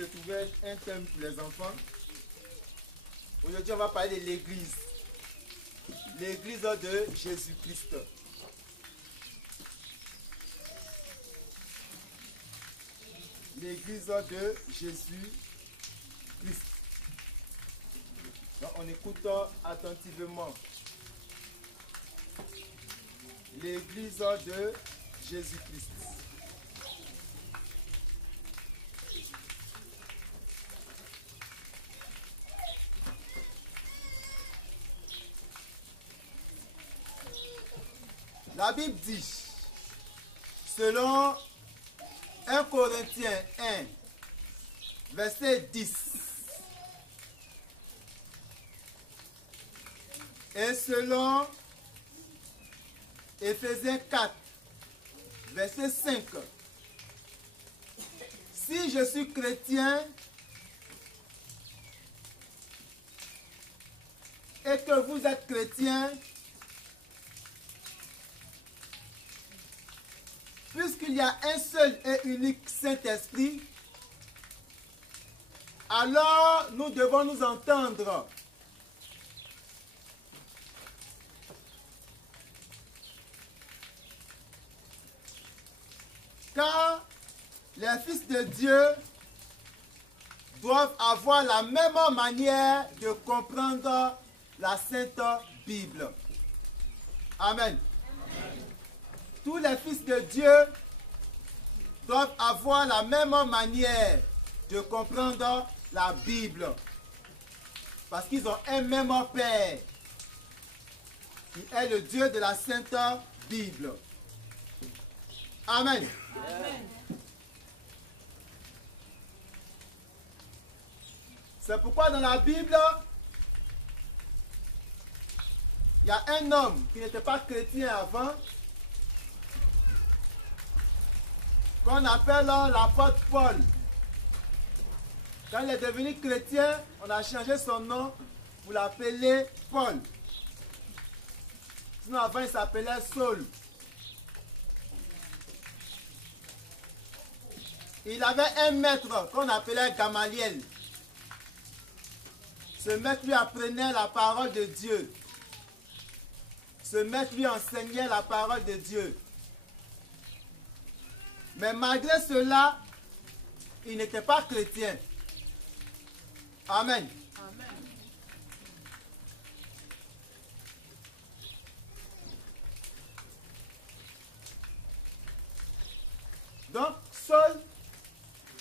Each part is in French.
Je trouvais un thème pour les enfants. Aujourd'hui, on va parler de l'Église. L'Église de Jésus-Christ. L'Église de Jésus-Christ. Donc, on écoute attentivement. L'Église de Jésus-Christ. La Bible dit, selon 1 Corinthiens 1, verset 10, et selon Éphésiens 4, verset 5, si je suis chrétien et que vous êtes chrétien, puisqu'il y a un seul et unique Saint-Esprit, alors nous devons nous entendre. Car les fils de Dieu doivent avoir la même manière de comprendre la Sainte Bible. Amen. Tous les fils de Dieu doivent avoir la même manière de comprendre la Bible. Parce qu'ils ont un même Père, qui est le Dieu de la Sainte Bible. Amen. Amen. C'est pourquoi dans la Bible, il y a un homme qui n'était pas chrétien avant, qu'on appelle l'apôtre Paul. Quand il est devenu chrétien, on a changé son nom pour l'appeler Paul. Sinon avant il s'appelait Saul. Il avait un maître qu'on appelait Gamaliel. Ce maître lui apprenait la parole de Dieu. Ce maître lui enseignait la parole de Dieu. Mais malgré cela, il n'était pas chrétien. Amen. Amen. Donc, Saul,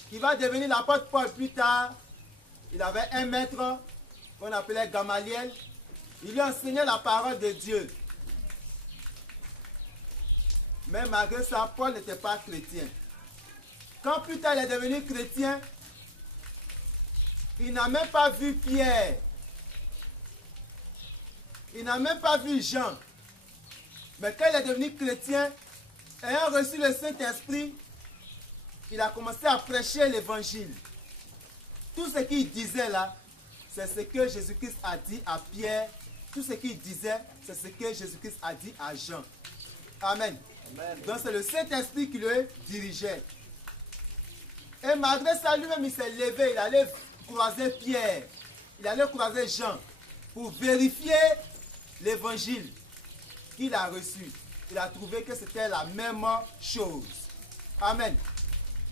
qui va devenir l'apôtre Paul plus tard, il avait un maître qu'on appelait Gamaliel. Il lui enseignait la parole de Dieu. Mais malgré ça, Paul n'était pas chrétien. Quand plus tard il est devenu chrétien, il n'a même pas vu Pierre. Il n'a même pas vu Jean. Mais quand il est devenu chrétien, ayant reçu le Saint-Esprit, il a commencé à prêcher l'évangile. Tout ce qu'il disait là, c'est ce que Jésus-Christ a dit à Pierre. Tout ce qu'il disait, c'est ce que Jésus-Christ a dit à Jean. Amen. Amen. Donc c'est le Saint-Esprit qui le dirigeait. Et malgré ça, lui-même, il s'est levé. Il allait croiser Pierre. Il allait croiser Jean pour vérifier l'évangile qu'il a reçu. Il a trouvé que c'était la même chose. Amen.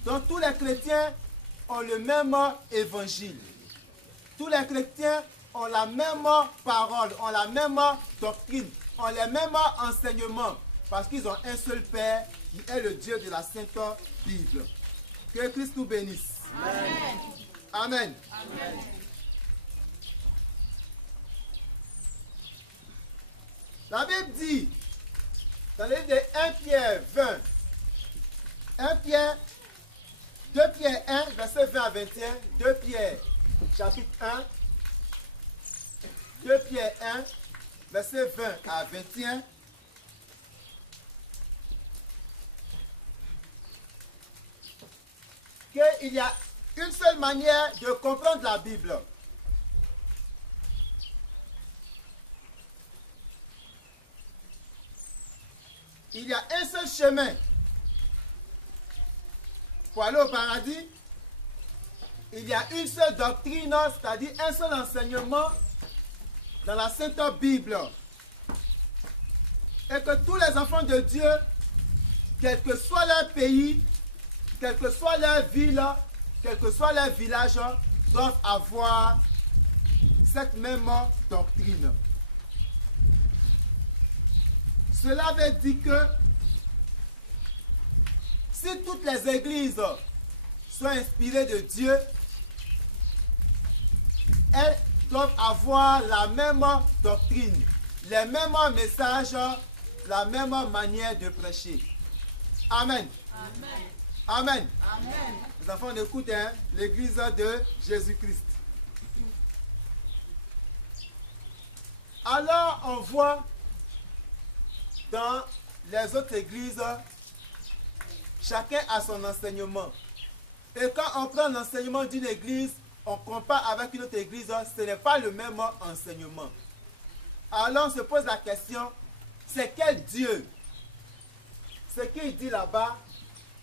Donc tous les chrétiens ont le même évangile. Tous les chrétiens ont la même parole, ont la même doctrine, ont les mêmes enseignements. Parce qu'ils ont un seul Père qui est le Dieu de la Sainte Bible. Que Christ nous bénisse. Amen. Amen. Amen. La Bible dit, dans le livre de 1 Pierre 20, 2 Pierre 1, verset 20 à 21, 2 Pierre, chapitre 1, 2 Pierre 1, verset 20 à 21, qu'il y a une seule manière de comprendre la Bible. Il y a un seul chemin pour aller au paradis. il y a une seule doctrine, c'est-à-dire un seul enseignement dans la Sainte Bible. Et que tous les enfants de Dieu, quel que soit leur pays, quelle que soit leur ville, quel que soit leur village, doivent avoir cette même doctrine. Cela veut dire que si toutes les églises sont inspirées de Dieu, elles doivent avoir la même doctrine, les mêmes messages, la même manière de prêcher. Amen. Amen. Amen. Amen. Les enfants, on écoute l'église de Jésus-Christ. Alors, on voit dans les autres églises, chacun a son enseignement. Et quand on prend l'enseignement d'une église, on compare avec une autre église, ce n'est pas le même enseignement. Alors on se pose la question, c'est quel Dieu? Ce qu'il dit là-bas,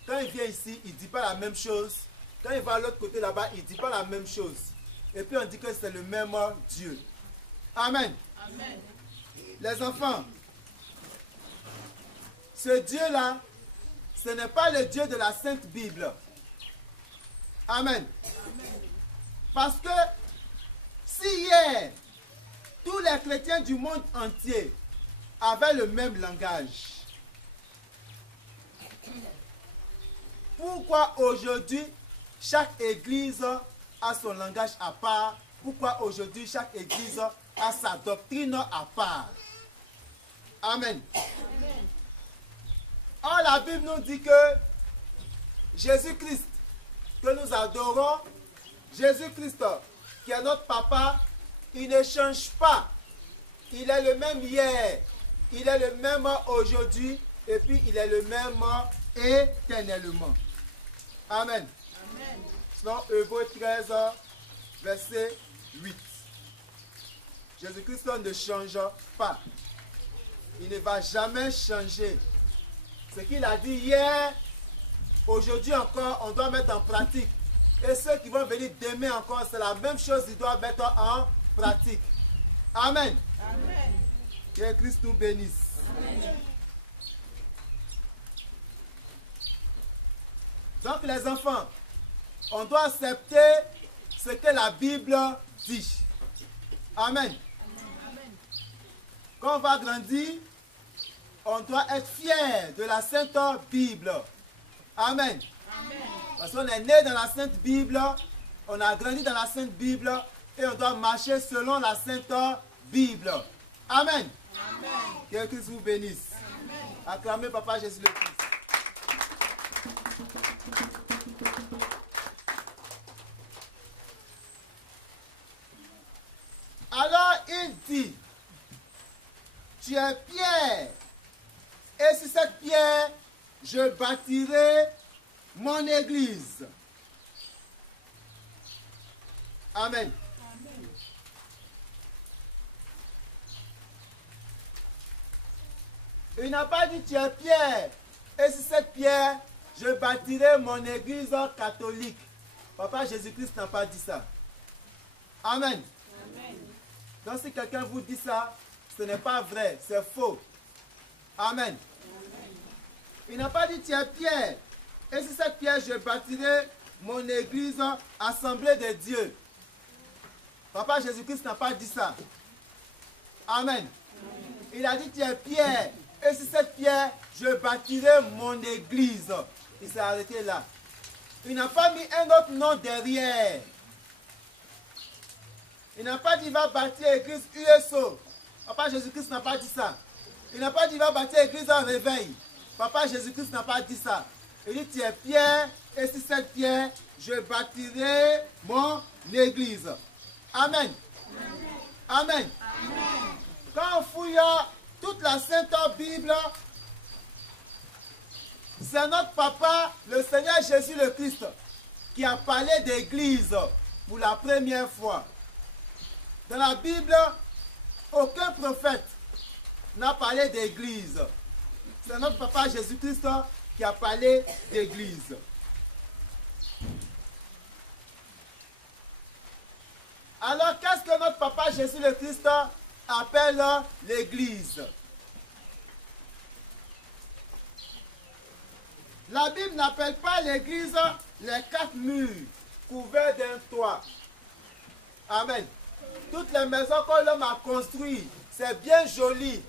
quand il vient ici, il ne dit pas la même chose. Quand il va à l'autre côté là-bas, il ne dit pas la même chose. Et puis on dit que c'est le même Dieu. Amen. Amen. Les enfants, ce Dieu-là, ce n'est pas le Dieu de la Sainte Bible. Amen. Amen. Parce que si hier, tous les chrétiens du monde entier avaient le même langage, pourquoi aujourd'hui chaque église a son langage à part? Pourquoi aujourd'hui chaque église a sa doctrine à part? Amen. Amen. Or, la Bible nous dit que Jésus-Christ, que nous adorons, Jésus-Christ, qui est notre papa, il ne change pas. Il est le même hier, il est le même aujourd'hui, et puis il est le même éternellement. Amen. Amen. Selon Hébreux 13, verset 8. Jésus-Christ ne change pas. Il ne va jamais changer. Ce qu'il a dit hier, aujourd'hui encore, on doit mettre en pratique. Et ceux qui vont venir demain encore, c'est la même chose, ils doivent mettre en pratique. Amen. Amen. Que Christ nous bénisse. Amen. Donc les enfants, on doit accepter ce que la Bible dit. Amen. Amen. Quand on va grandir, on doit être fier de la Sainte Bible. Amen. Amen. Parce qu'on est né dans la Sainte Bible, on a grandi dans la Sainte Bible et on doit marcher selon la Sainte Bible. Amen. Amen. Que Christ vous bénisse. Amen. Acclamez Papa Jésus le Christ. Alors il dit, tu es pierre, et sur cette pierre, je bâtirai mon église. Amen. Amen. Il n'a pas dit tu es pierre, et sur cette pierre, je bâtirai mon église catholique. Papa Jésus-Christ n'a pas dit ça. Amen. Amen. Donc si quelqu'un vous dit ça, ce n'est pas vrai, c'est faux. Amen. Amen. Il n'a pas dit tu es pierre, et sur cette pierre je bâtirai mon église assemblée de Dieu. Papa Jésus-Christ n'a pas dit ça. Amen. Amen. Il a dit tu es pierre, et sur cette pierre je bâtirai mon église. Il s'est arrêté là. Il n'a pas mis un autre nom derrière. Il n'a pas dit il va bâtir l'église USO. Papa Jésus-Christ n'a pas dit ça. Il n'a pas dit il va bâtir l'église en réveil. Papa Jésus-Christ n'a pas dit ça. Il dit tu es pierre, et sur cette pierre, je bâtirai mon église. Amen. Amen. Amen. Amen. Quand on fouille toute la Sainte Bible, c'est notre papa, le Seigneur Jésus le Christ, qui a parlé d'église pour la première fois. Dans la Bible, aucun prophète n'a parlé d'église. C'est notre papa Jésus-Christ qui a parlé d'église. Alors, qu'est-ce que notre papa Jésus le Christ appelle l'Église? La Bible n'appelle pas l'Église les 4 murs couverts d'un toit. Amen. Toutes les maisons que l'homme a construites, c'est bien joli.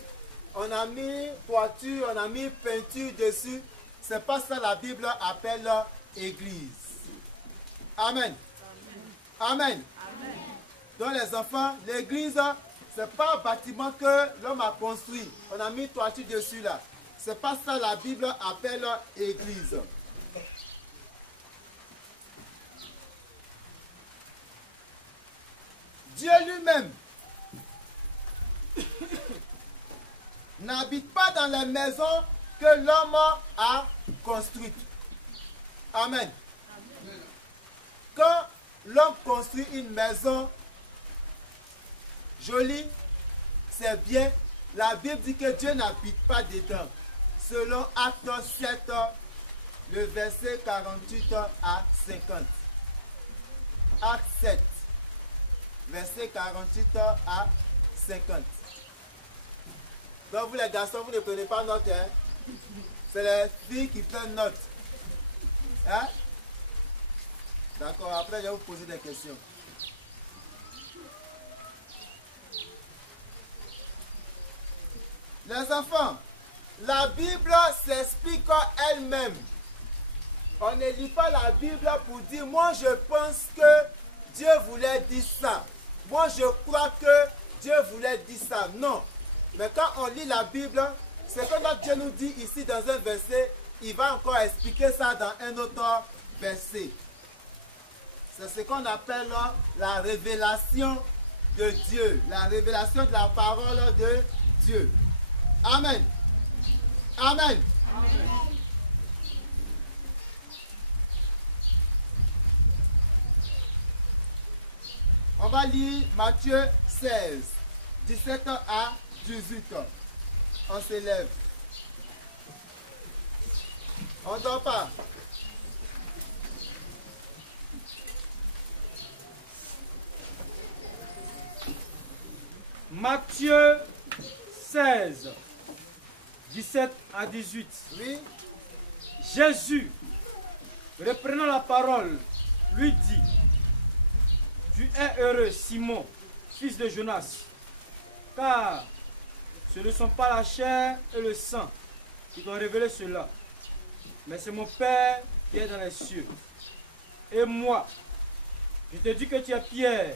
On a mis toiture, on a mis peinture dessus. C'est pas ça la Bible appelle Église. Amen. Amen. Amen. Donc les enfants, l'église, c'est pas un bâtiment que l'homme a construit. On a mis toiture dessus là. C'est pas ça la Bible appelle église. Dieu lui-même n'habite pas dans les maisons que l'homme a construites. Amen. Quand l'homme construit une maison jolie, c'est bien. La Bible dit que Dieu n'habite pas dedans. Selon Acte 7, le verset 48 à 50. Acte 7, verset 48 à 50. Donc vous les garçons, vous ne prenez pas note. Hein? C'est les filles qui prennent note. Hein? D'accord, après je vais vous poser des questions. Les enfants, la Bible s'explique elle-même. On ne lit pas la Bible pour dire, moi je pense que Dieu voulait dire ça. Moi je crois que Dieu voulait dire ça. Non. Mais quand on lit la Bible, c'est que notre Dieu nous dit ici dans un verset, il va encore expliquer ça dans un autre verset. C'est ce qu'on appelle la révélation de Dieu. La révélation de la parole de Dieu. Amen. Amen. Amen. On va lire Matthieu 16, 17 à 18. On s'élève. On ne dort pas. Matthieu 16, 17 à 18. Oui. Jésus, reprenant la parole, lui dit, tu es heureux, Simon, fils de Jonas, car ce ne sont pas la chair et le sang qui t'ont révélé cela, mais c'est mon Père qui est dans les cieux. Et moi, je te dis que tu es Pierre,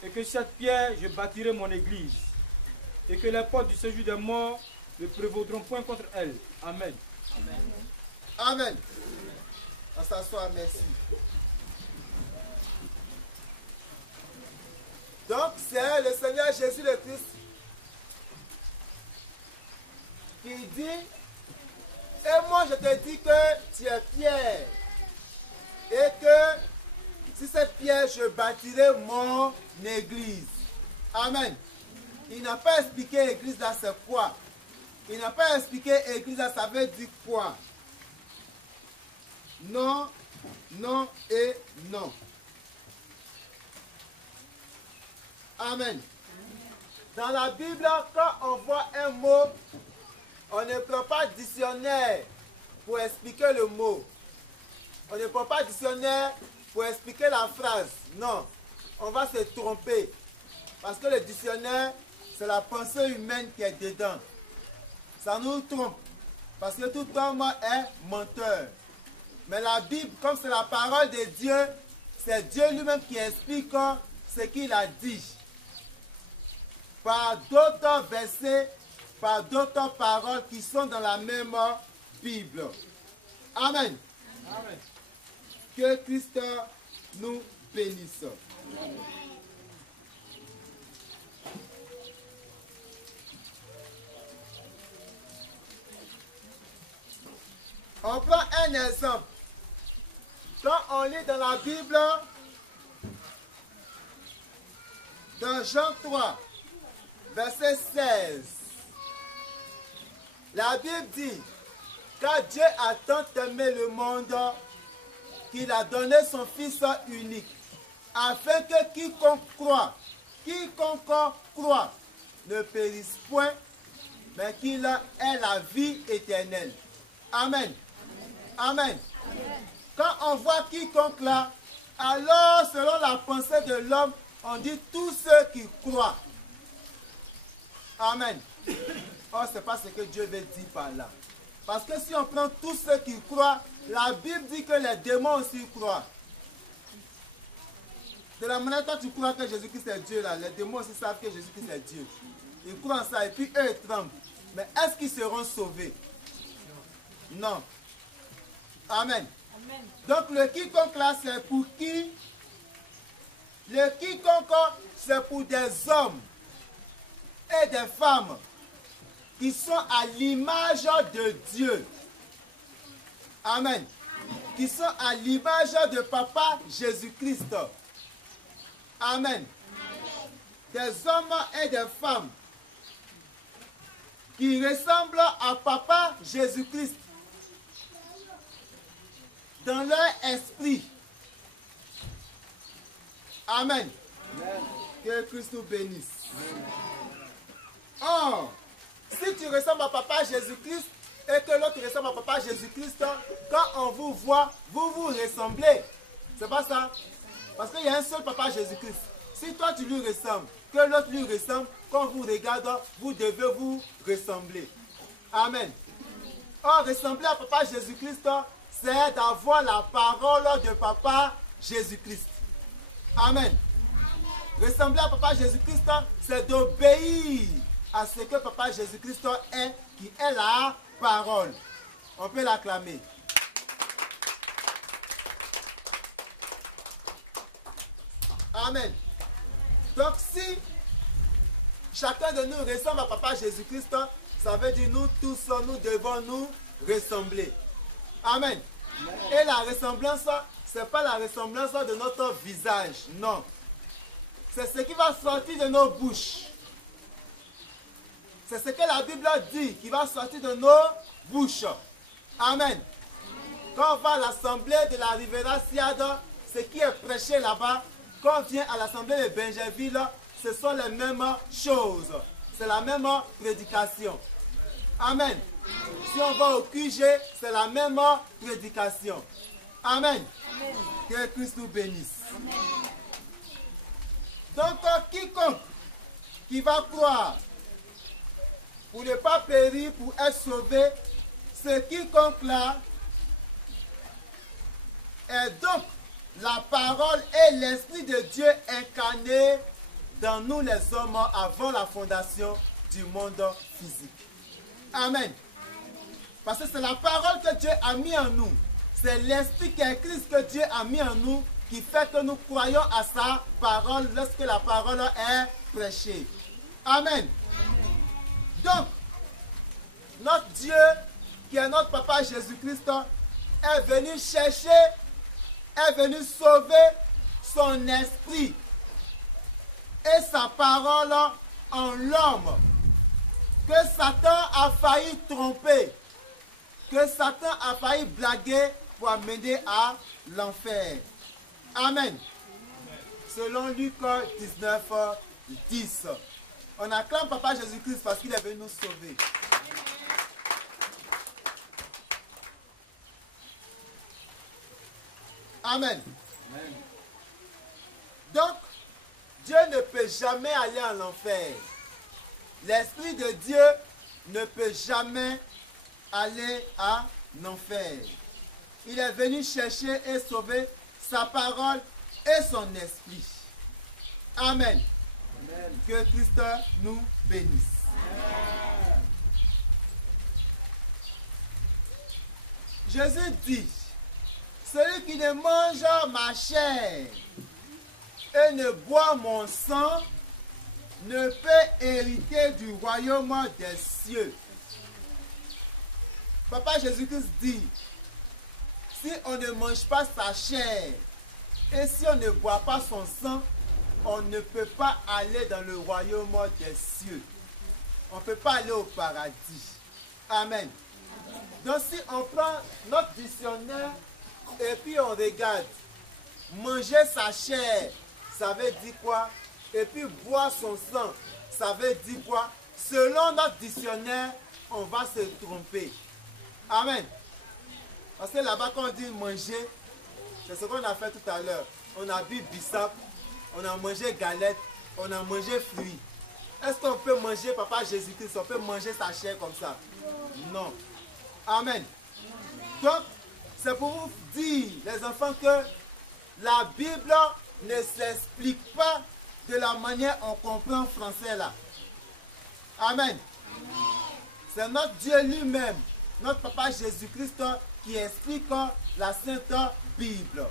et que cette pierre, je bâtirai mon église, et que les portes du séjour des morts ne prévaudront point contre elle. Amen. Amen. Amen. On s'assoit, merci. Donc, c'est le Seigneur Jésus le Christ qui dit, et moi je te dis que tu es Pierre, et que si cette pierre, je bâtirai mon église. Amen. Il n'a pas expliqué église là, c'est quoi. Il n'a pas expliqué église là, ça veut dire quoi. Non, non et non. Amen. Dans la Bible, quand on voit un mot, on ne prend pas de dictionnaire pour expliquer le mot. On ne prend pas de dictionnaire pour expliquer la phrase. Non, on va se tromper. Parce que le dictionnaire, c'est la pensée humaine qui est dedans. Ça nous trompe. Parce que tout homme est menteur. Mais la Bible, comme c'est la parole de Dieu, c'est Dieu lui-même qui explique ce qu'il a dit. Par d'autres versets, par d'autres paroles qui sont dans la même Bible. Amen. Amen. Que Christ nous bénisse. Amen. On prend un exemple. Quand on lit dans la Bible, dans Jean 3, verset 16, la Bible dit, car Dieu a tant aimé le monde qu'il a donné son Fils unique, afin que quiconque croit, ne périsse point, mais qu'il ait la vie éternelle. Amen. Amen. Quand on voit quiconque là, alors selon la pensée de l'homme, on dit tous ceux qui croient. Amen. Or, ce n'est pas ce que Dieu veut dire par là. Parce que si on prend tous ceux qui croient, la Bible dit que les démons aussi croient. De la manière dont tu crois que Jésus-Christ est Dieu, là, les démons aussi savent que Jésus-Christ est Dieu. Ils croient en ça et puis eux, ils tremblent. Mais est-ce qu'ils seront sauvés? Non. Amen. Amen. Donc le quiconque là, c'est pour qui? Le quiconque, c'est pour des hommes et des femmes qui sont à l'image de Dieu. Amen. Qui sont à l'image de Papa Jésus-Christ. Amen. Des hommes et des femmes qui ressemblent à Papa Jésus-Christ dans leur esprit. Amen. Amen. Que Christ nous bénisse. Or, si tu ressembles à Papa Jésus-Christ et que l'autre ressemble à Papa Jésus-Christ, quand on vous voit, vous vous ressemblez. C'est pas ça? Parce qu'il y a un seul Papa Jésus-Christ. Si toi tu lui ressembles, que l'autre lui ressemble, quand vous regardez, vous devez vous ressembler. Amen. Or, ressembler à Papa Jésus-Christ, c'est d'avoir la parole de Papa Jésus-Christ. Amen. Ressembler à Papa Jésus-Christ, c'est d'obéir à ce que Papa Jésus-Christ est, qui est la parole. On peut l'acclamer. Amen. Donc si chacun de nous ressemble à Papa Jésus-Christ, ça veut dire nous tous, nous devons nous ressembler. Amen. Et la ressemblance, ce n'est pas la ressemblance de notre visage, non. C'est ce qui va sortir de nos bouches. C'est ce que la Bible dit, qui va sortir de nos bouches. Amen. Quand on va à l'assemblée de la Rivera Siada, ce qui est prêché là-bas, quand on vient à l'assemblée de Benjerville, ce sont les mêmes choses. C'est la même prédication. Amen. Si on va au QG, c'est la même prédication. Amen. Amen. Que Christ nous bénisse. Amen. Donc, quiconque qui va croire pour ne pas périr, pour être sauvé, ce quiconque-là est donc la parole et l'Esprit de Dieu incarné dans nous les hommes avant la fondation du monde physique. Amen. Parce que c'est la parole que Dieu a mis en nous. C'est l'Esprit qui est Christ que Dieu a mis en nous qui fait que nous croyons à sa parole lorsque la parole est prêchée. Amen. Donc, notre Dieu, qui est notre Papa Jésus-Christ, est venu chercher, est venu sauver son esprit et sa parole en l'homme, que Satan a failli tromper, que Satan a failli blaguer pour amener à l'enfer. Amen. Selon Luc 19, 10. On acclame Papa Jésus-Christ parce qu'il est venu nous sauver. Amen. Amen. Donc, Dieu ne peut jamais aller en enfer. L'Esprit de Dieu ne peut jamais aller en enfer. Il est venu chercher et sauver sa parole et son esprit. Amen. Amen. Que Christ nous bénisse. Amen. Jésus dit, celui qui ne mange ma chair et ne boit mon sang ne peut hériter du royaume des cieux. Papa Jésus-Christ dit, si on ne mange pas sa chair et si on ne boit pas son sang, on ne peut pas aller dans le royaume des cieux. On ne peut pas aller au paradis. Amen. Donc si on prend notre dictionnaire et puis on regarde, manger sa chair ça veut dire quoi? Et puis boire son sang, ça veut dire quoi? Selon notre dictionnaire, on va se tromper. Amen. Parce que là-bas, quand on dit manger, c'est ce qu'on a fait tout à l'heure. On a bu bissap, on a mangé galette, on a mangé fruits. Est-ce qu'on peut manger Papa Jésus-Christ? On peut manger sa chair comme ça? Non. Amen. Donc, c'est pour vous dire, les enfants, que la Bible ne s'explique pas de la manière on comprend en français là. Amen. C'est notre Dieu lui-même, notre Papa Jésus-Christ, qui explique la Sainte Bible.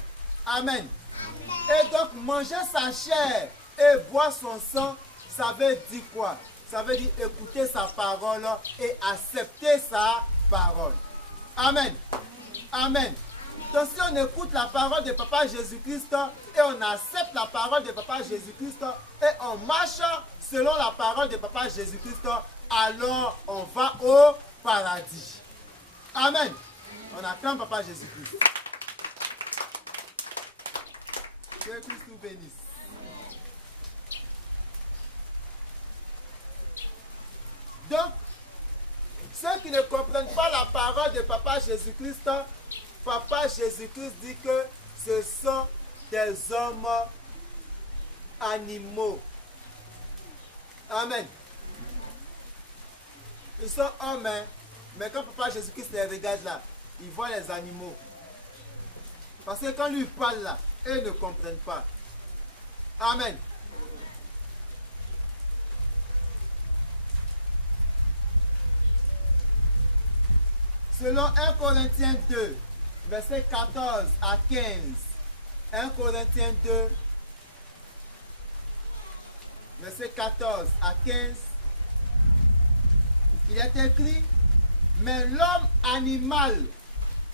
Amen. Et donc, manger sa chair et boire son sang, ça veut dire quoi? Ça veut dire écouter sa parole et accepter sa parole. Amen. Amen. Donc si on écoute la parole de Papa Jésus-Christ et on accepte la parole de Papa Jésus-Christ et on marche selon la parole de Papa Jésus-Christ, alors on va au paradis. Amen. On attend Papa Jésus-Christ. Que Christ nous bénisse. Donc, ceux qui ne comprennent pas la parole de Papa Jésus-Christ, Papa Jésus-Christ dit que ce sont des hommes animaux. Amen. Ils sont hommes, hein, mais quand Papa Jésus-Christ les regarde là, il voit les animaux. Parce que quand lui parle là, eux ne comprennent pas. Amen. Selon 1 Corinthiens 2, versets 14 à 15. 1 Corinthiens 2, versets 14 à 15. Il est écrit, mais l'homme animal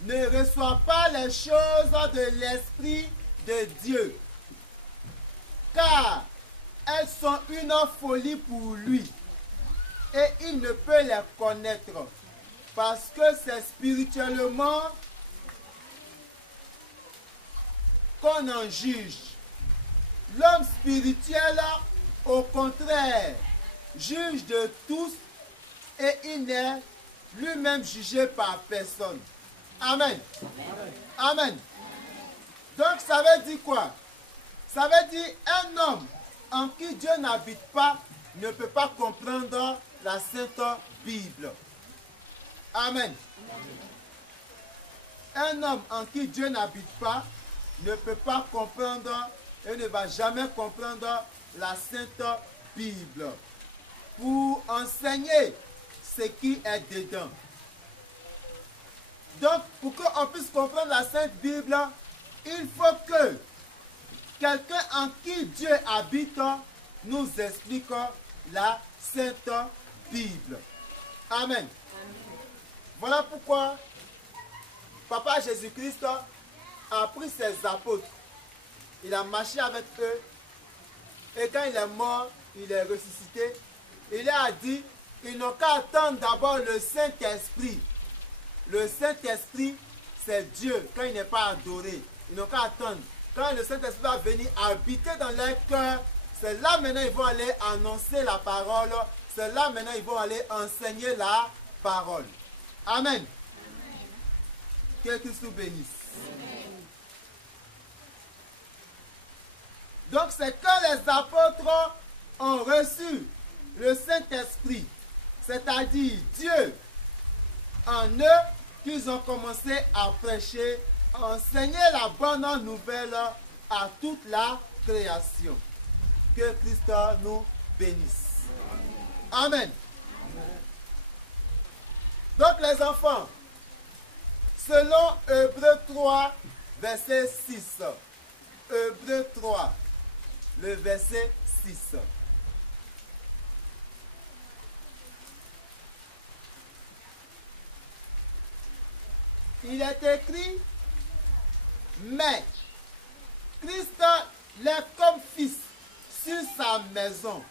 ne reçoit pas les choses de l'Esprit de Dieu, car elles sont une folie pour lui, et il ne peut les connaître, parce que c'est spirituellement qu'on en juge. L'homme spirituel, au contraire, juge de tous et il n'est lui-même jugé par personne. Amen. Amen. Donc ça veut dire quoi? Ça veut dire un homme en qui Dieu n'habite pas ne peut pas comprendre la Sainte Bible. Amen. Un homme en qui Dieu n'habite pas ne peut pas comprendre et ne va jamais comprendre la Sainte Bible pour enseigner ce qui est dedans. Donc, pour qu'on puisse comprendre la Sainte Bible, il faut que quelqu'un en qui Dieu habite nous explique la Sainte Bible. Amen. Voilà pourquoi Papa Jésus-Christ a pris ses apôtres. Il a marché avec eux. Et quand il est mort, il est ressuscité. Il a dit, ils n'ont qu'à attendre d'abord le Saint-Esprit. Le Saint-Esprit, c'est Dieu quand il n'est pas adoré. Ils n'ont qu'à attendre. Quand le Saint-Esprit va venir habiter dans leur cœur, c'est là maintenant ils vont aller annoncer la parole. C'est là maintenant ils vont aller enseigner la parole. Amen. Que Christ nous bénisse. Amen. Donc c'est quand les apôtres ont reçu le Saint-Esprit, c'est-à-dire Dieu en eux, qu'ils ont commencé à prêcher, à enseigner la bonne nouvelle à toute la création. Que Christ nous bénisse. Amen. Donc les enfants, selon Hébreux 3, verset 6. Hébreux 3, le verset 6. Il est écrit, mais Christ l'est comme fils sur sa maison.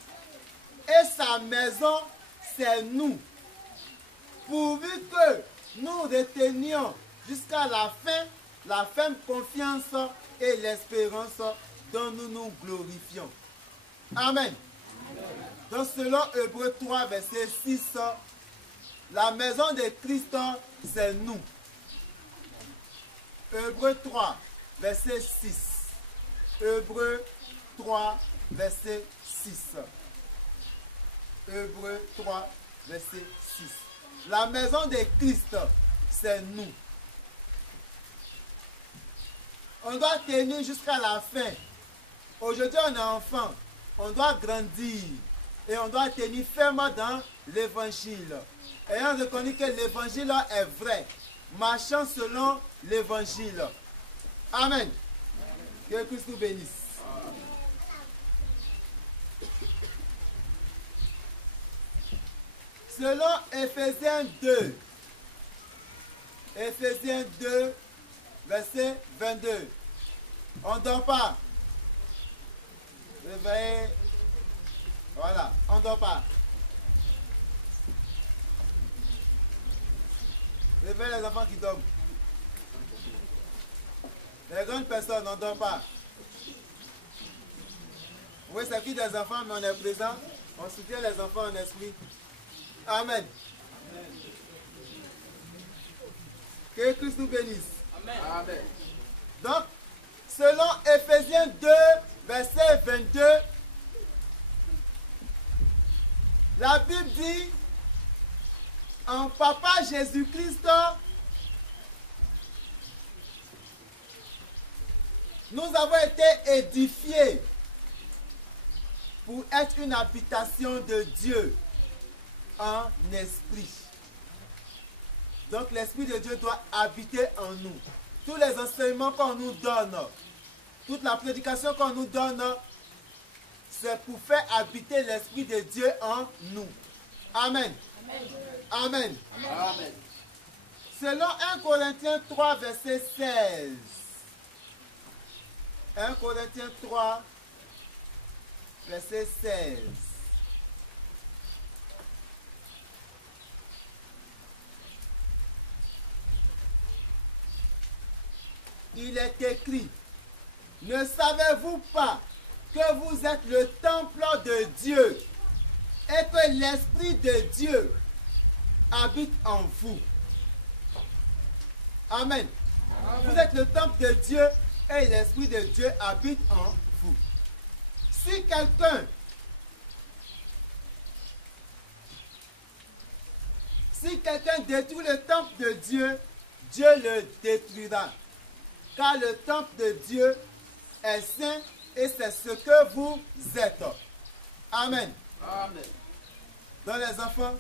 Et sa maison, c'est nous. Pourvu que nous retenions jusqu'à la fin confiance et l'espérance dont nous nous glorifions. Amen. Donc selon Hébreux 3, verset 6, la maison de Christ, c'est nous. Hébreux 3, verset 6. Hébreux 3, verset 6. Hébreux 3, verset 6. La maison de Christ, c'est nous. On doit tenir jusqu'à la fin. Aujourd'hui, on est enfant. On doit grandir. Et on doit tenir ferme dans l'évangile. Ayant reconnu que l'évangile est vrai. Marchant selon l'évangile. Amen. Que Christ nous bénisse. Selon Éphésiens 2. Éphésiens 2, verset 22. On ne dort pas. Réveillez. Voilà, on ne dort pas. Réveillez les enfants qui dorment. Les grandes personnes, on ne dort pas. Oui, c'est qui des enfants, mais on est présent. On soutient les enfants en esprit. Amen. Que Christ nous bénisse. Amen. Donc, selon Éphésiens 2, verset 22, la Bible dit, en Papa Jésus-Christ, nous avons été édifiés pour être une habitation de Dieu en esprit. Donc l'Esprit de Dieu doit habiter en nous. Tous les enseignements qu'on nous donne, toute la prédication qu'on nous donne, c'est pour faire habiter l'Esprit de Dieu en nous. Amen. Amen. Amen. Selon 1 Corinthiens 3, verset 16. 1 Corinthiens 3, verset 16. Il est écrit, ne savez-vous pas que vous êtes le temple de Dieu et que l'Esprit de Dieu habite en vous? Amen. Amen. Vous êtes le temple de Dieu et l'Esprit de Dieu habite en vous. Si quelqu'un détruit le temple de Dieu, Dieu le détruira. Car le temple de Dieu est saint et c'est ce que vous êtes. Amen. Amen. Donc les enfants,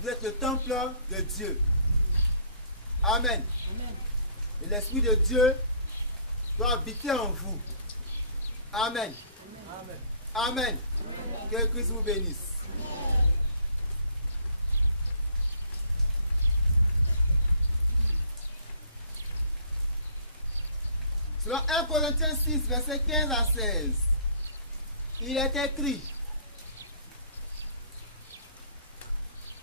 vous êtes le temple de Dieu. Amen. Amen. Et l'Esprit de Dieu doit habiter en vous. Amen. Amen. Amen. Amen. Que Christ vous bénisse. Selon 1 Corinthiens 6, verset 15 à 16, il est écrit,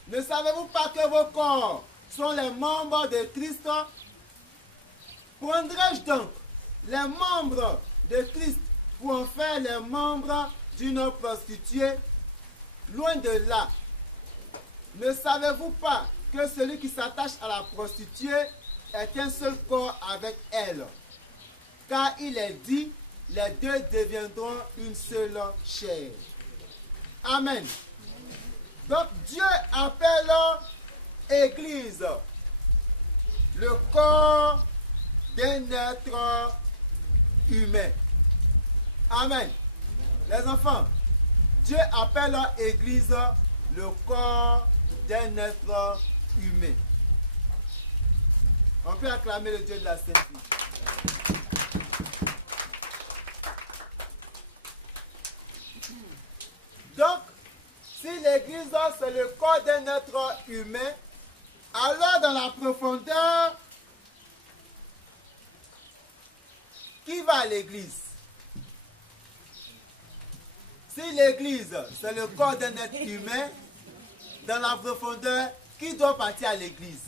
ne savez-vous pas que vos corps sont les membres de Christ? Prendrai-je donc les membres de Christ pour en faire les membres d'une prostituée? Loin de là. Ne savez-vous pas que celui qui s'attache à la prostituée est un seul corps avec elle? Car il est dit, les deux deviendront une seule chair. Amen. Donc Dieu appelle Église le corps d'un être humain. Amen. Les enfants, Dieu appelle Église le corps d'un être humain. On peut acclamer le Dieu de la Sainte-Vie. Donc, si l'Église c'est le corps d'un être humain, alors dans la profondeur, qui va à l'Église? Si l'Église c'est le corps d'un être humain, dans la profondeur, qui doit partir à l'Église?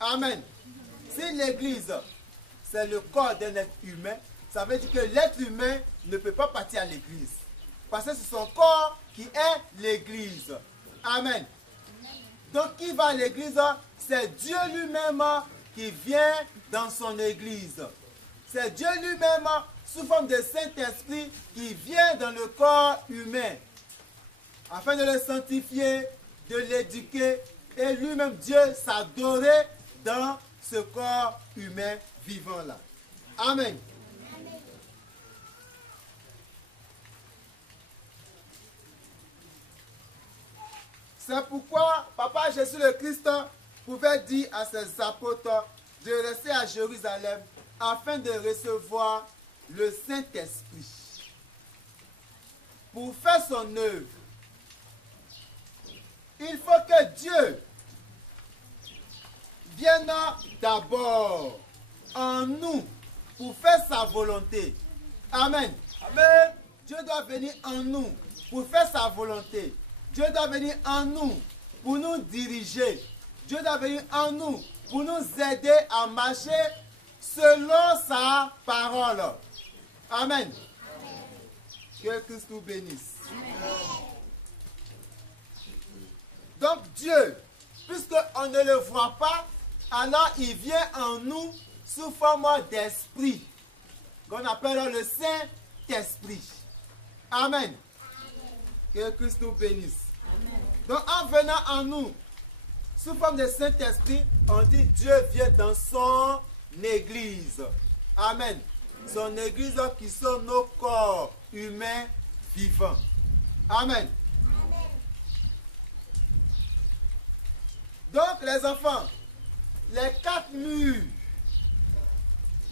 Amen. Si l'Église c'est le corps d'un être humain, ça veut dire que l'être humain ne peut pas partir à l'église. Parce que c'est son corps qui est l'église. Amen. Donc qui va à l'église? C'est Dieu lui-même qui vient dans son église. C'est Dieu lui-même sous forme de Saint-Esprit qui vient dans le corps humain afin de le sanctifier, de l'éduquer et lui-même Dieu s'adorer dans ce corps humain vivant là. Amen. C'est pourquoi Papa Jésus le Christ pouvait dire à ses apôtres de rester à Jérusalem afin de recevoir le Saint-Esprit pour faire son œuvre. Il faut que Dieu vienne d'abord en nous pour faire sa volonté. Amen. Amen. Dieu doit venir en nous pour faire sa volonté. Dieu doit venir en nous pour nous diriger. Dieu doit venir en nous pour nous aider à marcher selon sa parole. Amen. Amen. Que Christ nous bénisse. Amen. Donc Dieu, puisqu'on ne le voit pas, alors il vient en nous sous forme d'esprit, qu'on appelle le Saint-Esprit. Amen. Amen. Que Christ nous bénisse. Amen. Donc en venant en nous, sous forme de Saint-Esprit, on dit Dieu vient dans son église. Amen. Son église qui sont nos corps humains vivants. Amen. Donc les enfants, les 4 murs,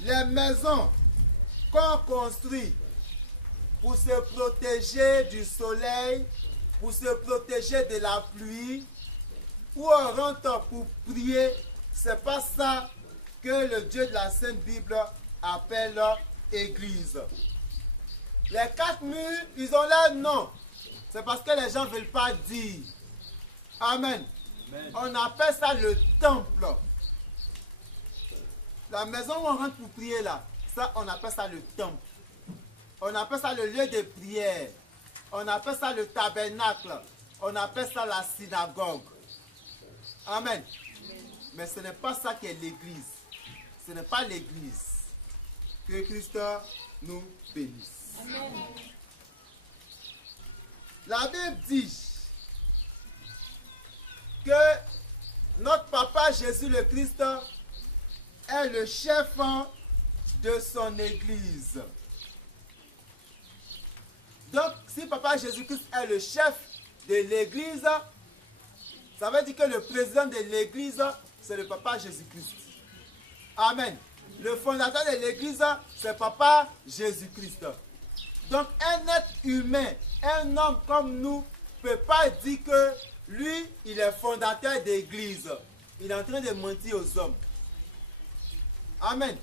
les maisons qu'on construit pour se protéger du soleil, pour se protéger de la pluie, où on rentre pour prier, c'est pas ça que le Dieu de la Sainte Bible appelle église. Les 4 murs, ils ont leur nom. C'est parce que les gens ne veulent pas dire. Amen. Amen. On appelle ça le temple. La maison où on rentre pour prier là, ça on appelle ça le temple. On appelle ça le lieu de prière. On appelle ça le tabernacle. On appelle ça la synagogue. Amen. Mais ce n'est pas ça qui est l'église. Ce n'est pas l'église. Que Christ nous bénisse. Amen. La Bible dit que notre papa Jésus le Christ est le chef de son église. Donc, si papa Jésus-Christ est le chef de l'église, ça veut dire que le président de l'église, c'est le papa Jésus-Christ. Amen. Le fondateur de l'église, c'est papa Jésus-Christ. Donc, un être humain, un homme comme nous, ne peut pas dire que lui, il est fondateur d'église. Il est en train de mentir aux hommes. Amen.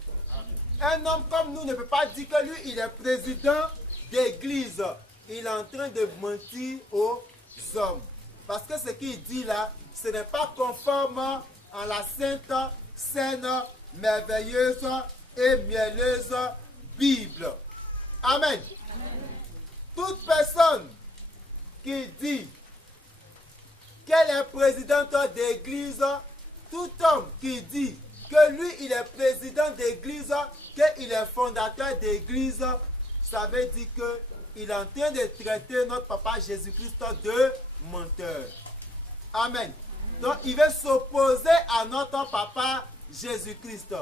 Un homme comme nous ne peut pas dire que lui, il est président d'église. Il est en train de mentir aux hommes. Parce que ce qu'il dit là, ce n'est pas conforme à la sainte, saine, merveilleuse et mielleuse Bible. Amen. Toute personne qui dit qu'elle est présidente d'église, tout homme qui dit que lui, il est président d'église, qu'il est fondateur d'église, ça veut dire qu'il est en train de traiter notre papa Jésus-Christ de menteur. Amen. Donc, il veut s'opposer à notre papa Jésus-Christ.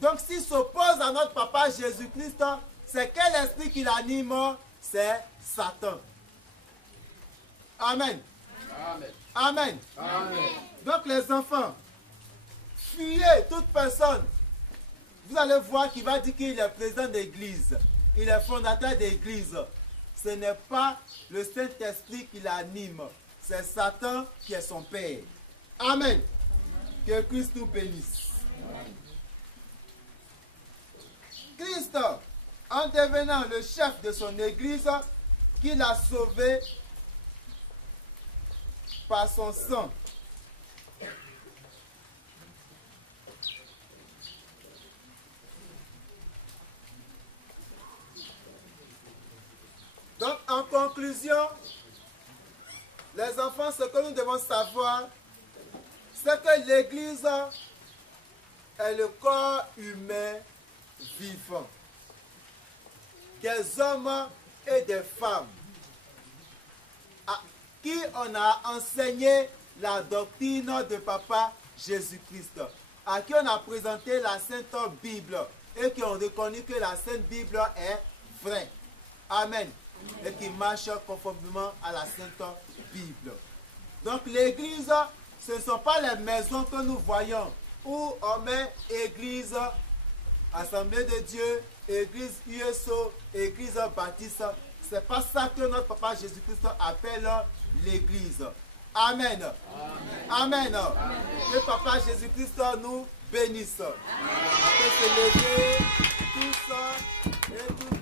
Donc, s'il s'oppose à notre papa Jésus-Christ, c'est quel esprit qui l'anime? C'est Satan. Amen. Amen. Amen. Amen. Donc, les enfants, fuyez toute personne. Vous allez voir qu'il va dire qu'il est président d'église. Il est fondateur d'église. Ce n'est pas le Saint-Esprit qui l'anime. C'est Satan qui est son père. Amen. Que Christ nous bénisse. Christ, en devenant le chef de son église, qu'il a sauvé par son sang. conclusion, les enfants, ce que nous devons savoir, c'est que l'Église est le corps humain vivant. Des hommes et des femmes à qui on a enseigné la doctrine de Papa Jésus-Christ, à qui on a présenté la Sainte Bible et qui ont reconnu que la Sainte Bible est vraie. Amen. Et qui marche conformément à la Sainte Bible. Donc l'Église, ce ne sont pas les maisons que nous voyons où on met Église, Assemblée de Dieu, Église USO, Église Baptiste. Ce n'est pas ça que notre Papa Jésus-Christ appelle l'Église. Amen. Amen. Amen. Que Papa Jésus-Christ nous bénisse. On peut se lever tous et tous.